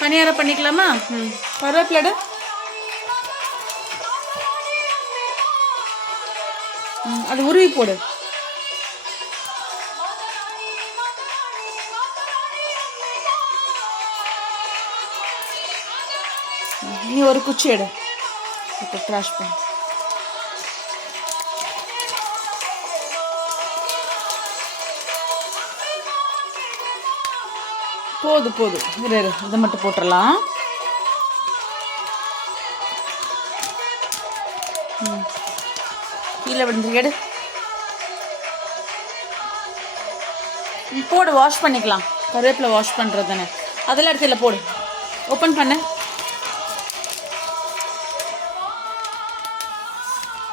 பணியாரம் பண்ணிக்கலாமா? கருவேப்பிலடு. அது உருவி போடு. நீ ஒரு குச்சி எடு. இப்போ க்ராஷ் பண்ணு. போதும் இதை மட்டும் போட்டுடலாம். கீழே விழுந்து எடு. போடு, வாஷ் பண்ணிக்கலாம். கருவேப்பிலை வாஷ் பண்ணுறது தானே. அதெல்லாம் எடுத்து இல்லை போடு. ஓப்பன் பண்ணு.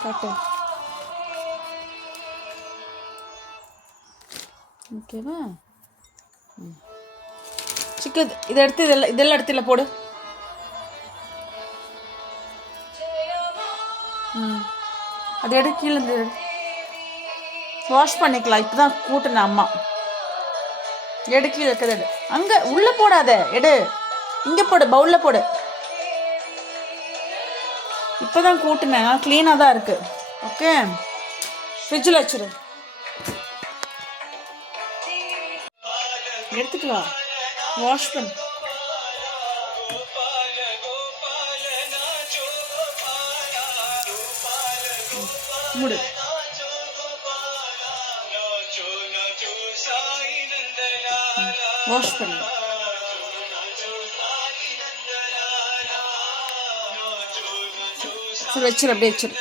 காட்டு. ஓகேவா? சிக்கன் இதை எடுத்து இதெல்லாம் எடுத்து இல்லை போடு. அது எடு, கீழே இருந்து வாஷ் பண்ணிக்கலாம். இப்போ தான் கூட்டினேன் அம்மா. எடு, கீழே இருக்கிறது எடு. அங்கே உள்ளே போடாத, எடு. இங்கே போடு, பவுலில் போடு. இப்போ தான் கூட்டினேன், க்ளீனாக தான் இருக்குது. ஓகே, ஃப்ரிட்ஜில் வச்சிரு. எடுத்துட்டு வா, வாஷ் பண்ணு. மூடு. வாஷ் பண்ணு. சரி வச்சிரு, அப்படியே வச்சிரு.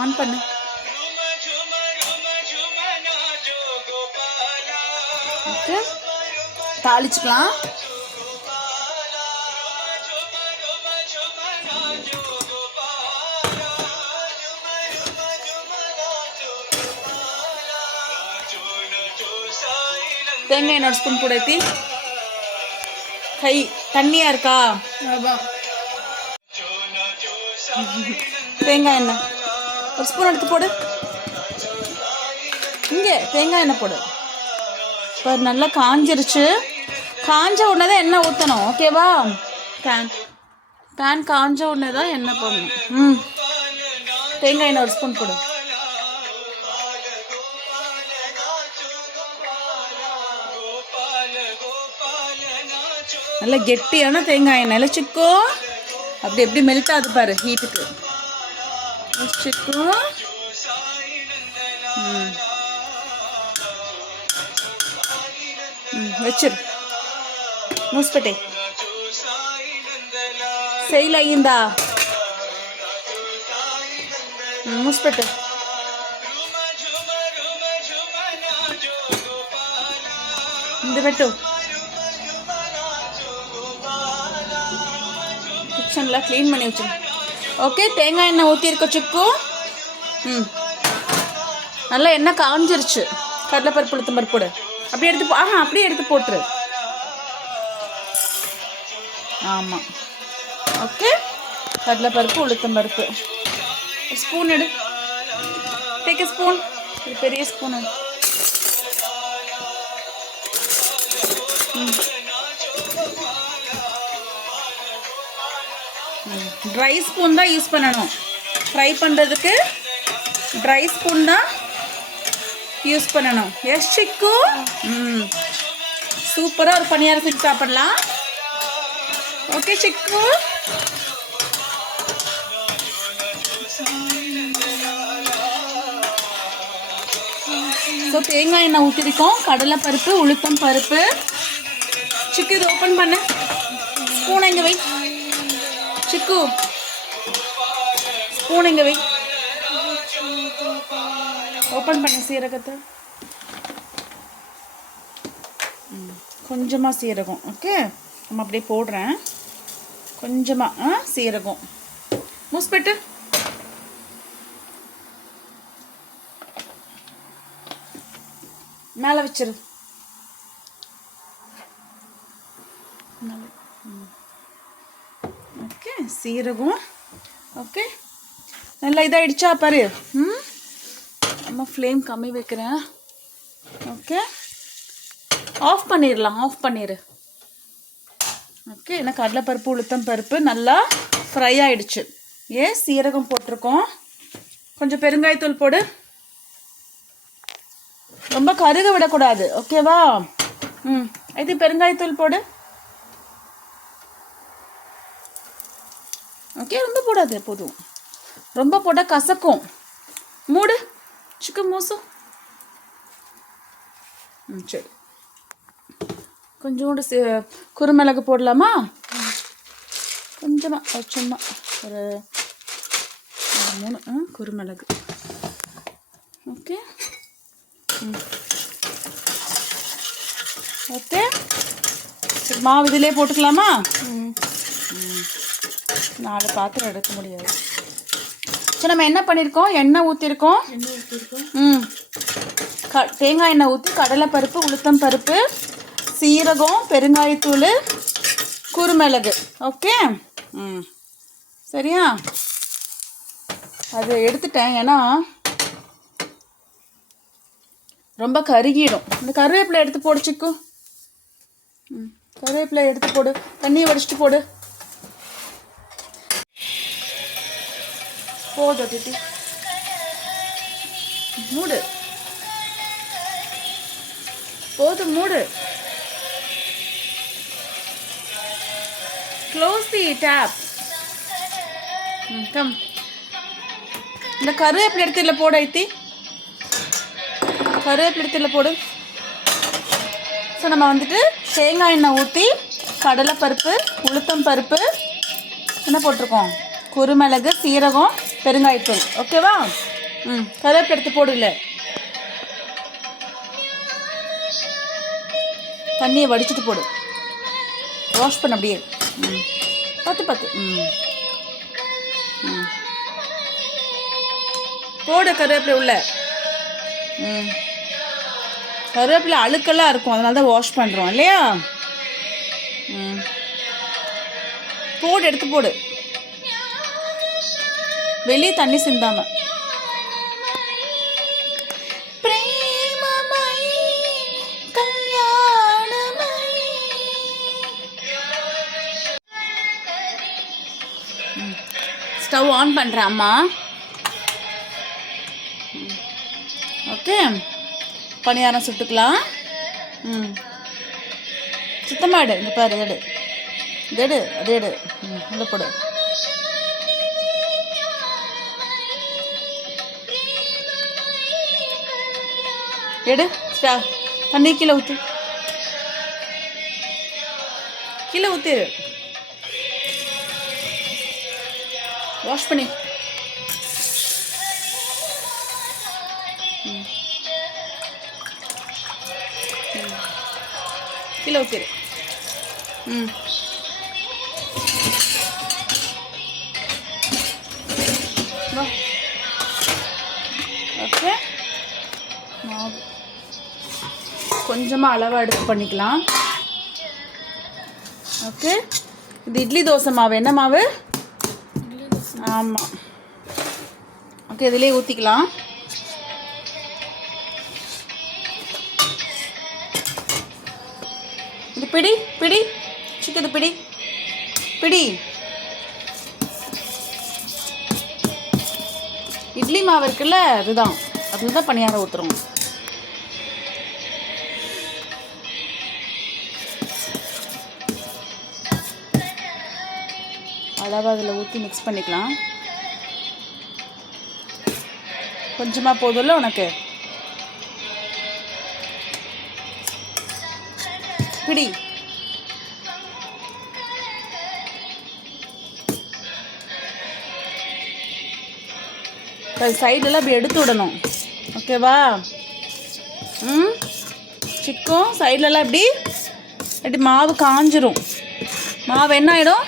ஆன் பண்ணு. ஓகே, தாளிச்சுக்கலாம். தேங்காய் எண்ணெய் ஒரு ஸ்பூன் கூட ஊற்றி. கை தண்ணியாக இருக்கா? தேங்காய் எண்ணெய் ஒரு ஸ்பூன் எடுத்து போடு. இங்கே தேங்காய் எண்ணெய் போடு. இப்போ நல்லா காஞ்சிருச்சு. காஞ்ச உடனே தான் எண்ணெய் ஊற்றணும். ஓகேவா? பேன் காஞ்ச உடனே தான் எண்ணெய் போடணும். தேங்காய் எண்ணெய் ஒரு ஸ்பூன் போடு. நல்லா கெட்டியான தேங்காய் எண்ணெய் சிக்கோ. அப்படி எப்படி மெல்ட் ஆகுது பாரு ஹீட்டுக்கு. சிக்கோ வச்சிரு. మూసిపెట్టే. సెయిల్ అయ్యిందా? మూసిపెట్టు. ఇది పెట్టు. கிச்சனில் க்ளீன் பண்ணி வச்சு. ஓகே, தேங்காய் எண்ணெய் ஊற்றிருக்க சிக்கு. நல்லா எண்ணெய் காஞ்சிருச்சு. கடலைப்பருப்பு உளுத்தம் பருப்பு போடு. அப்படியே எடுத்து அப்படியே எடுத்து போட்டுரு. ஆமாம், ஓகே. கடலைப்பருப்பு உளுத்தம் பருப்பு ஸ்பூன் எடு. Take a spoon. இது பெரிய ஸ்பூன் எடு. ட்ரை ஸ்பூன் தான் யூஸ் பண்ணணும். ஃப்ரை பண்ணுறதுக்கு ட்ரை ஸ்பூன் தான் யூஸ் பண்ணணும். எஸ் சிக்கு. சூப்பராக ஒரு பணியாரம் செஞ்சு சாப்பிடலாம். ஓகே சிக்கு. ஸோ தேங்காய் எண்ணெய் ஊற்றிருக்கோம். கடலை பருப்பு உளுத்தம் பருப்பு. சிக்கு இது ஓப்பன் பண்ணு. ஸ்பூனை இங்கே வை சிக்கு. ஸ்பூன் இங்கே வை. ஓப்பன் பண்ணி சீரகத்தை. கொஞ்சமாக சீரகம். ஓகே, நம்ம அப்படியே போடுறேன். கொஞ்சமாக சீரகம். மூஸ்பெட்டு. மேலே வச்சிரு. ஓகே, சீரகம். ஓகே, நல்லா இதாகிடுச்சா பாரு. நம்ம ஃப்ளேம் கம்மி வைக்கிறேன். ஓகே, ஆஃப் பண்ணிடலாம், ஆஃப் பண்ணிடு. ஓகே, ஏன்னா கடலைப்பருப்பு உளுத்தம் பருப்பு நல்லா ஃப்ரை ஆகிடுச்சு. சீரகம் போட்டிருக்கோம். கொஞ்சம் பெருங்காயத்தூள் போடு. ரொம்ப கருக விடக்கூடாது, ஓகேவா? இது பெருங்காயத்தூள் போடு. ஓகே, ரொம்ப போடாது, போதும். ரொம்ப போட்டால் கசக்கும். மூடு சிக்கன் மோசம். சரி, கொஞ்சோண்டு குருமிளகு போடலாமா? கொஞ்சமாக, சும்மா ஒரு 3 குருமிளகு. Okay, okay. சரி, மாவு இதிலே போட்டுக்கலாமா? 4 பாத்திரம் எடுக்க முடியாது. சரி, நம்ம என்ன பண்ணியிருக்கோம்? எண்ணெய் ஊற்றிருக்கோம். தேங்காய் எண்ணெய் ஊற்றி கடலைப்பருப்பு உளுத்தம் பருப்பு சீரகம் பெருங்காயத்தூள் குருமிளகு. ஓகே, சரியா? அது எடுத்துட்டேன், ஏன்னா ரொம்ப கருகிடும். இந்த கருவேப்பிலை எடுத்து போடு சிக்கு. கருவேப்பிலை எடுத்து போடு, தண்ணியை வடிச்சிட்டு போடு. போதும் திட்டி, மூடு. போதும், மூடு. Close the tap. கம். இந்த கருவேப்பிலை எடுத்து இல்லை போடு ஐத்தி. கருவேப்பிலை எடுத்து இல்லை போடு. ஸோ நம்ம வந்துட்டு தேங்காய் எண்ணெய் ஊற்றி கடலைப்பருப்பு உளுத்தம் பருப்பு என்ன போட்டிருக்கோம்? குருமிளகு சீரகம் பெருங்காயத்தூள். ஓகேவா? கருவேப்பிலை எடுத்து போடு. இல்லை, தண்ணியை வடிச்சிட்டு போடு. வாஷ் பண்ண அப்படியே. பத்து போடு கருவேப்பிலை உள்ள. கருவேப்பிலை அழுக்கெல்லாம் இருக்கும், அதனால தான் வாஷ் பண்ணுறோம் இல்லையா? போடு, எடுத்து போடு, வெளியே தண்ணி சிந்தாம. ஸ்டவ் ஆன் பண்ணுறேன் அம்மா. ஓகே, பணியாரம் சுட்டுக்கலாம். சுத்தமாக எடு. இந்த பாரு, எடு, எடு, அது எடு. உள்ள போடு. எடு. தண்ணி கீழே ஊற்று, கீழே ஊற்று. வாஷ் பண்ணி. கீழே ஊற்றிடு. ஓகே, மாவு கொஞ்சமாக அளவாக எடுத்து பண்ணிக்கலாம். ஓகே, இது இட்லி தோசை மாவு. என்ன மாவு? ஆமாம். ஓகே, இதிலே ஊற்றிக்கலாம். இது பிடி பிடி சிக்கது, பிடி பிடி. இட்லி மாவு இருக்குல்ல, அதுதான், அதில் தான் பணியாரம் ஊற்றுறோம். அளவாக அதில் ஊற்றி மிக்ஸ் பண்ணிக்கலாம். கொஞ்சமாக போதும்ல உனக்கு? பிடி. சைடெல்லாம் அப்படி எடுத்து விடணும், ஓகேவா? சிக்கும் சைட்லலாம் இப்படி இப்படி மாவு காஞ்சிரும். மாவு என்ன ஆகிடும்?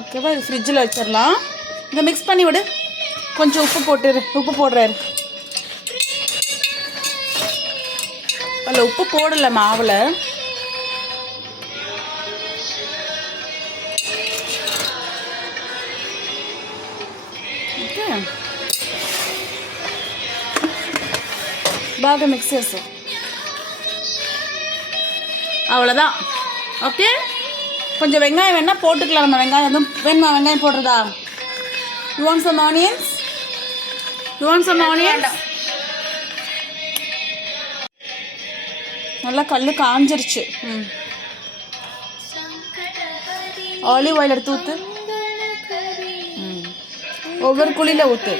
ஓகேவா? இது ஃப்ரிட்ஜில் வச்சிடலாம். இதை மிக்ஸ் பண்ணி விடு. கொஞ்சம் உப்பு போட்டுரு. உப்பு போடுறாரு. அதில் உப்பு போடலை மாவில். ஓகே, బాగా మిక్స్ చేసు. அவ்வளோதான். ஓகே, கொஞ்சம் வெங்காயம் வேணால் போட்டுக்கலாம். நம்ம வெங்காயம் எதுவும் வேணுமா? வெங்காயம் போடுறதா? You want some onions? நல்லா கல் காஞ்சிருச்சு. ஆலிவ் ஆயில் எடுத்து ஊற்று. ஒவ்வொரு குழியில் ஊற்று.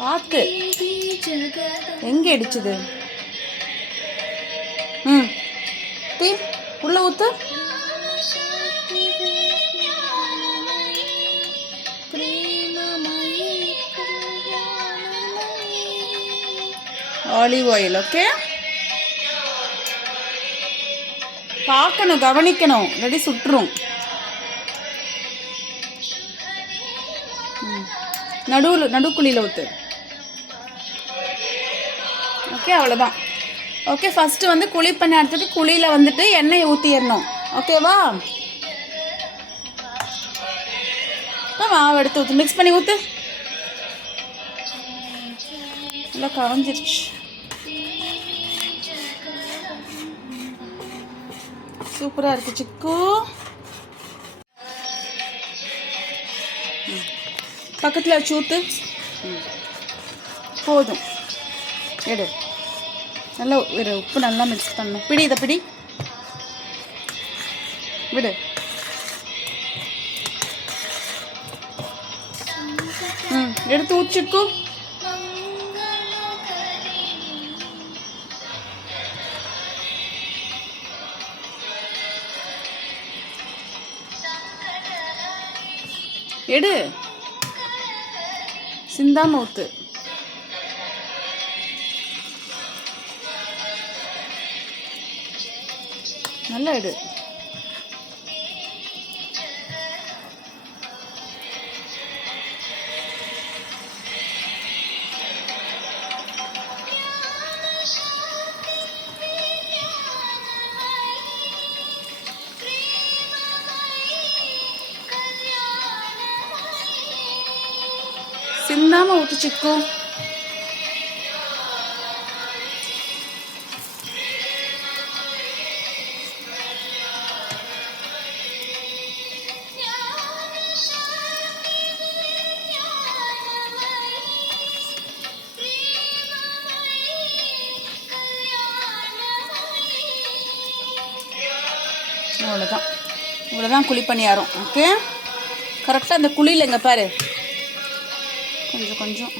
பார்த்து எங்கே அடிச்சுது? தீ உள்ள ஊற்று. Olive oil. ஓகே, பார்க்கணும், கவனிக்கணும், ரெடி சுட்டுரும். நடுக்குழியில் ஊற்று. ஓகே, அவ்வளோதான். ஓகே, ஃபஸ்ட்டு வந்து குழி பண்ணி எடுத்துட்டு குழியில் வந்துட்டு எண்ணெயை ஊற்றிடணும். ஓகேவா? மாவு எடுத்து ஊற்று, மிக்ஸ் பண்ணி ஊற்று. நல்லா கவஞ்சிருச்சு. சூப்பராக இருக்குது சிக்கு. பக்கத்தில் வச்சு ஊற்று. போதும், எடு. நல்லா விடு, உப்பு நல்லா மிக்ஸ் பண்ணணும். பிடி, இதை பிடி, விடு. எடுத்து ஊற்றிக்கு. எடு, சிந்தாம ஊத்து. நல்லா எடு. சிந்தாம ஊத்து சிக்கு. அவ்வளோதான், இவ்வளோதான் குழி பணியாரம். ஓகே, கரெக்டாக அந்த குழியில் இங்கே பாரு, கொஞ்சம் கொஞ்சம்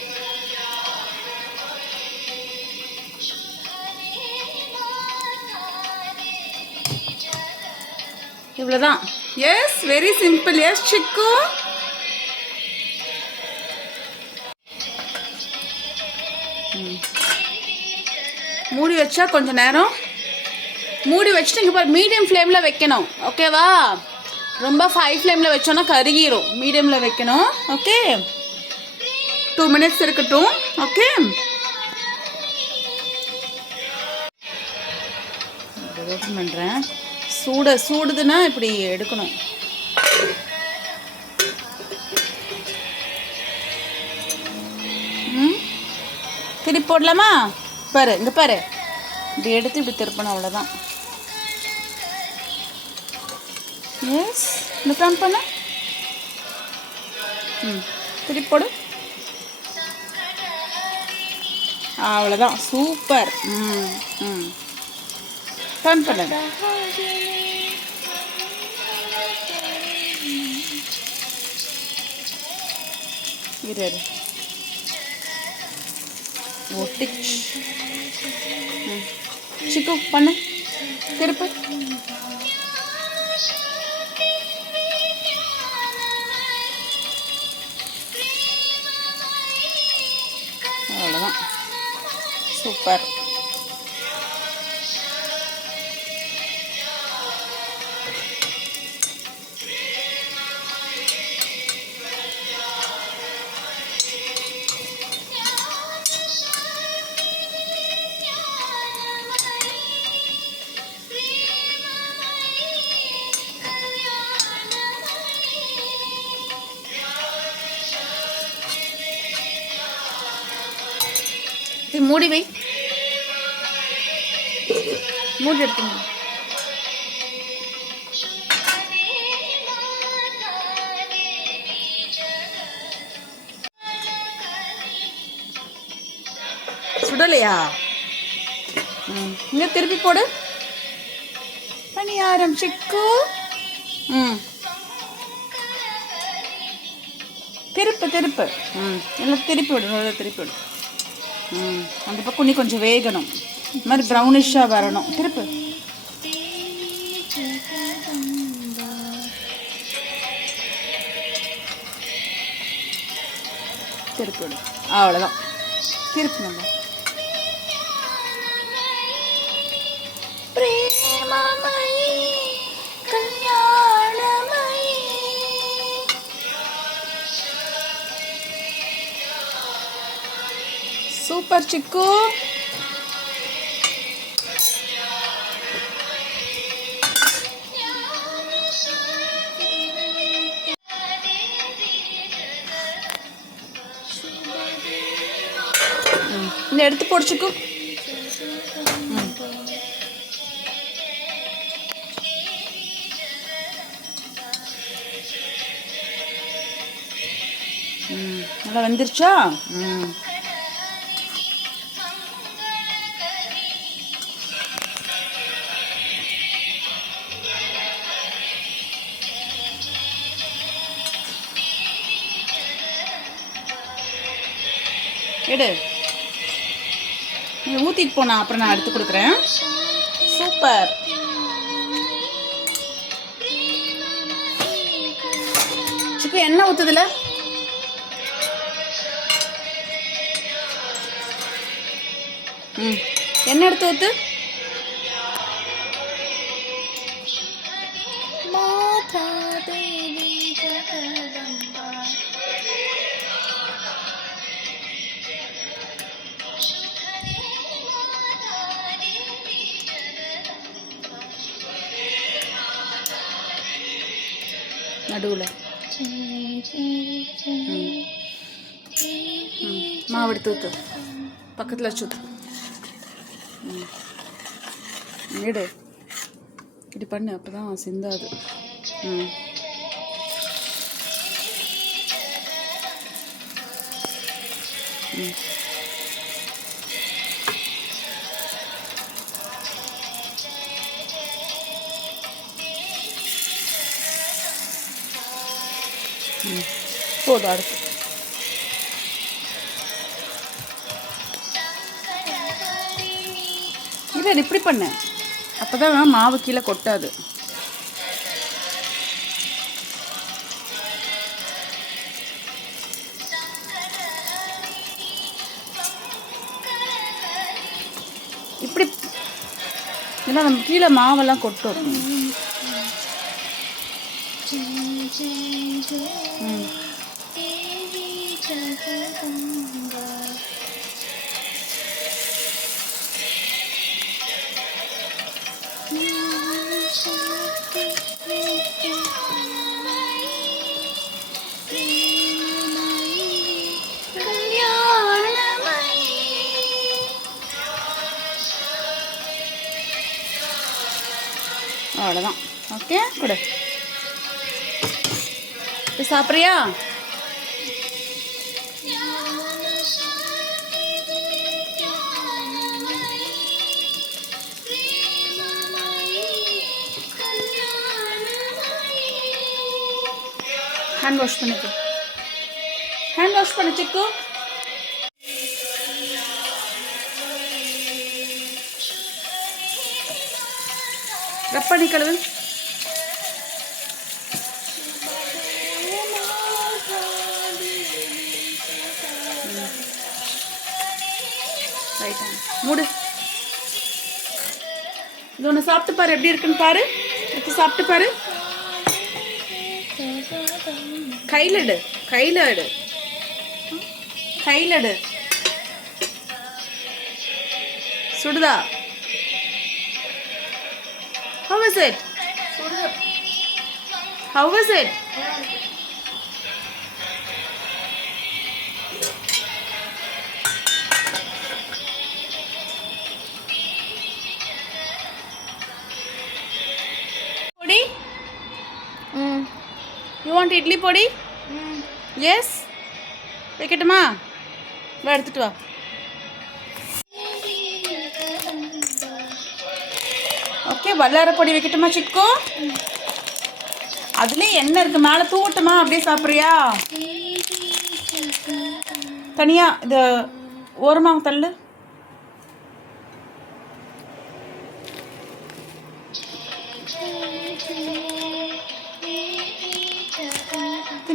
இவ்வளோதான். S, very simple. எஸ் சிக்கு. மூடி வச்சா கொஞ்சம் நேரம் மூடி வச்சுட்டு இங்கே பாரு, மீடியம் ஃப்ளேமில் வைக்கணும். ஓகேவா? ரொம்ப ஹை ஃப்ளேமில் வச்சோன்னா கருகிரும். மீடியமில் வைக்கணும். ஓகே, 2 minutes இருக்கட்டும். ஓகே, ஓப்பன் பண்ணுறேன். சூடுதுன்னா இப்படி எடுக்கணும். திருப்பி போடலாமா? பாரு, இங்கே பாரு, இப்படி எடுத்து இப்படி திருப்பணும். அவ்வளோதான். எஸ், இந்த டர்ன் பண்ண. திருப்பி போடு. அவ்வளோதான், சூப்பர். டர்ன் பண்ண. இரு, ஒட்டிச்சு. சிக்கு பண்ணு, திருப்பு. அவ்வளோதான், சூப்பர். ஓகே, மூடி வை. மூடி எடுத்து சுடலையா? இங்க திருப்பி போடு. பணியாரம் சிக்கு. திருப்பு திருப்பு. எல்லாம் திருப்பி விடு, நல்லா திருப்பி விடு. அந்த பக்கம் நீ கொஞ்சம் வேகணும், இந்த மாதிரி ப்ரௌனிஷாக வரணும். திருப்பு. திருப்பி விடு, அவ்வளோதான். திருப்பு நம்ம. சூப்பர் சிக்கு. இந்த எடுத்து போடு சிக்கு. நல்லா வெந்துருச்சா? எடு, நீ ஊற்றிட்டு போனா அப்புறம் நான் எடுத்து கொடுக்குறேன். சூப்பர். சிக்கு எண்ணெய் ஊற்றுதுல? எண்ணெய் எடுத்து ஊற்று. நடுவில் மாவு எடுத்து ஊற்று, பக்கத்தில் வச்சு ஊற்று. எடு, இப்படி பண்ணு, அப்போ தான் சிந்தாது. போதும். அடுத்து இல்லை, இப்படி பண்ணு, அப்போதான் மாவு கீழே கொட்டாது. இப்படி ஏன்னா நம்ம கீழே மாவெல்லாம் கொட்டும். அவ்வளோதான். ஓகே, கொடு. இப்போ சாப்பிட்றியா? ஹேண்ட் வாஷ் பண்ணிக்கோ. ஹேண்ட் வாஷ் பண்ணி சிக்கு. ரப் பண்ணி கழுவு. ரைட் ஹேண்ட் மூடு. இது ஒன்று சாப்பிட்டு பாரு, எப்படி இருக்குன்னு பாரு. எடுத்து சாப்பிட்டு பாரு. கையில் எடு, கையில் எடு, கையில் எடு. சுடுதா? How is it? How is it? Want idli பொடி? எஸ். வைக்கட்டுமா? வா எடுத்துட்டு வா. ஓகே, வல்லார பொடி வைக்கட்டுமா சிக்கு? அதுலேயும் எண்ணெய் இருக்குது, மேலே தூவட்டுமா? அப்படியே சாப்பிட்றியா? தனியாக இது ஓரமாக தள்ளு.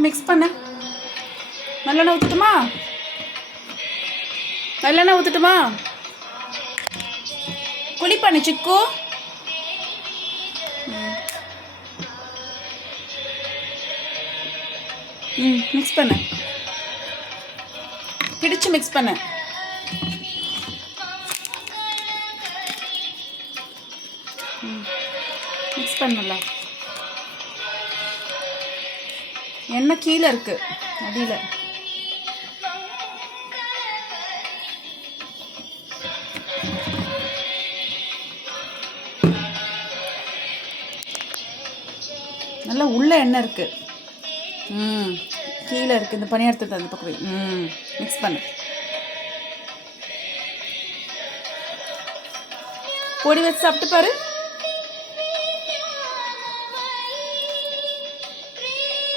மிக்ஸ் பண்ண. நல்லெண்ணெய் ஊற்றட்டுமா? நல்லெண்ணெய் ஊற்றட்டுமா? குழி பண்ணு சிக்கு. மிக்ஸ் பண்ண. பிடிச்சு மிக்ஸ் பண்ண. மிக்ஸ் பண்ணல. எண்ணெய் கீழே இருக்கு, அடியில். நல்லா உள்ள எண்ணெய் இருக்கு. கீழே இருக்கு. இந்த பணியாரத்தை அந்த பக்கம் போய் மிக்ஸ் பண்ணு. பொடி வச்சு சாப்பிட்டு பாரு.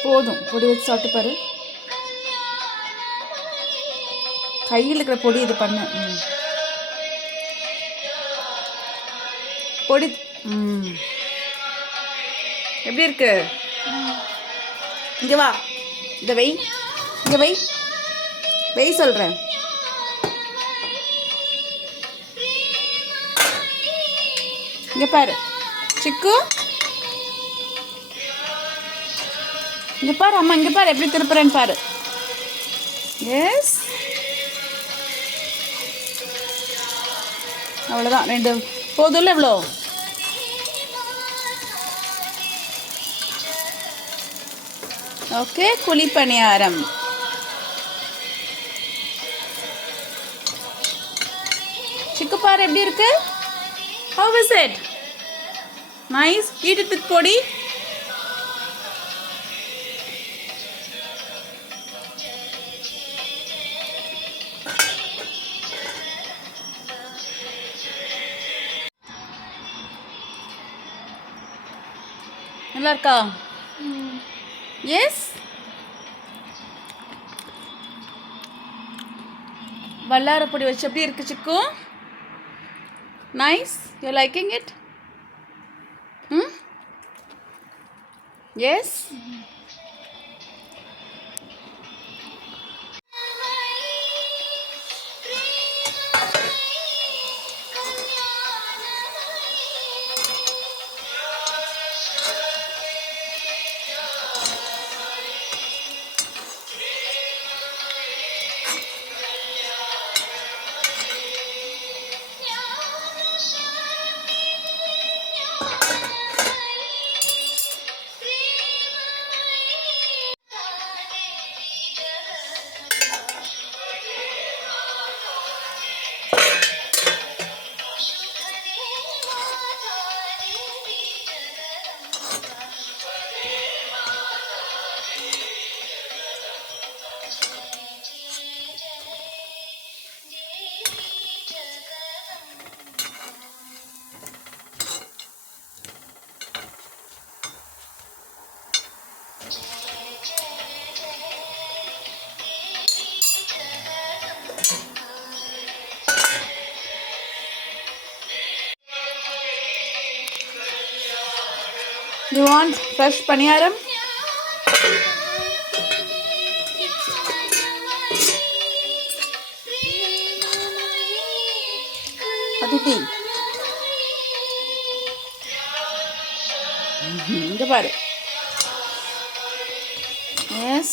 போதும், பொடி வச்சு சாப்பிட்டு பாரு. கையில் இருக்கிற பொடி இது பண்ணு. பொடி எப்படி இருக்கு? இங்க வா, இந்த வை, இங்க வை, வை சொல்றேன். இங்க பாரு சிக்கு, இங்க பாரு அம்மா, இங்க பாரு எப்படி திருப்புறேன்னு பாரு. எஸ், அவ்வளோதான். 2 போதும்ல? எவ்வளோ? ஓகே, குழி பணியாரம். சிக்கு பாரு எப்படி இருக்கு? How is it? Nice. Eat it with பொடி. நல்லா இருக்கா? எஸ். வல்லார பொடி வச்சு எப்படி இருக்கு சிக்கு? Nice. You liking it? Yes. You want fresh paniyaram? Aditi. இங்க பாரு. Yes.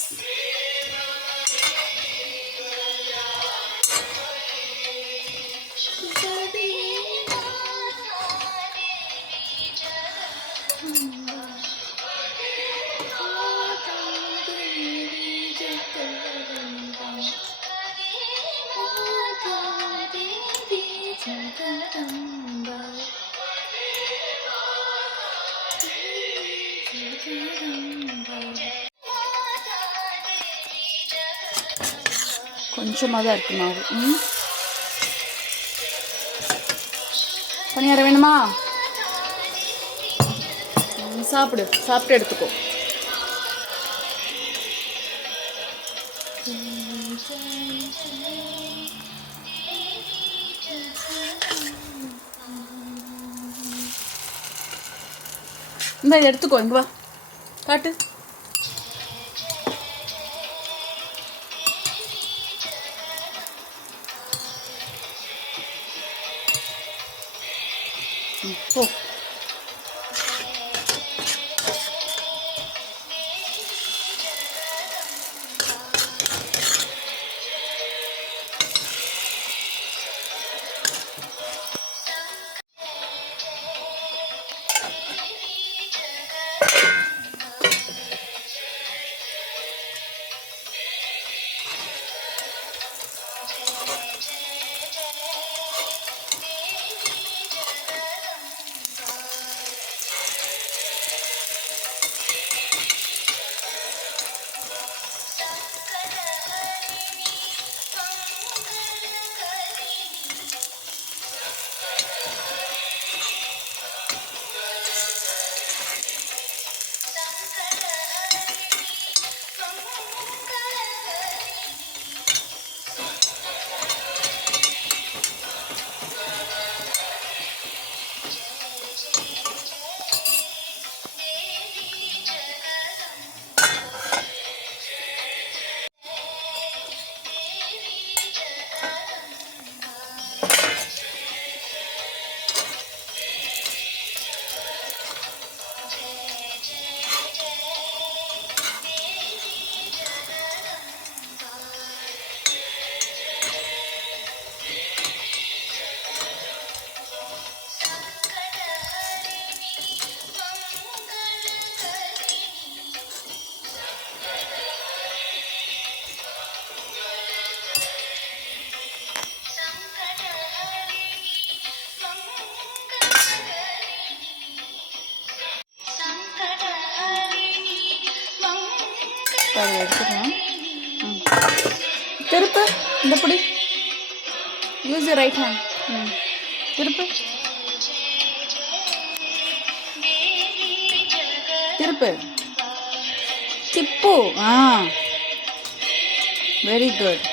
கொஞ்சமாக தான் இருக்கு மாவு. பணியாரம் வேணுமா? சாப்பிட்டு எடுத்துக்கோ. இந்த இதை எடுத்துக்கோ. இங்கே வா, காட்டு. போ. எடுத்துக்கலாம். திருப்பு. இந்த பிடி. Use your right hand. திருப்பு. திருப்பு. திப்பு. Very good.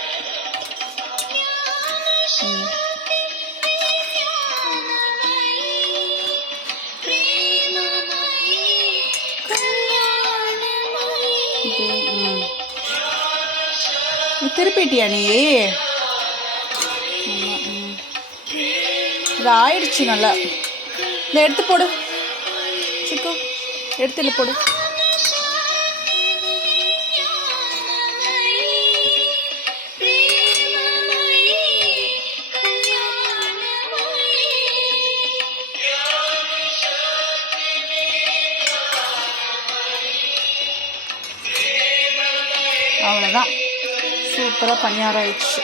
திருப்பிட்டியா நீ? இது ஆயிடுச்சு நல்லா. இந்த எடுத்து போடு சிக்கு, எடுத்துல போடு. அவ்வளோதான், சூப்பராக பணியாரம் ஆயிடுச்சு.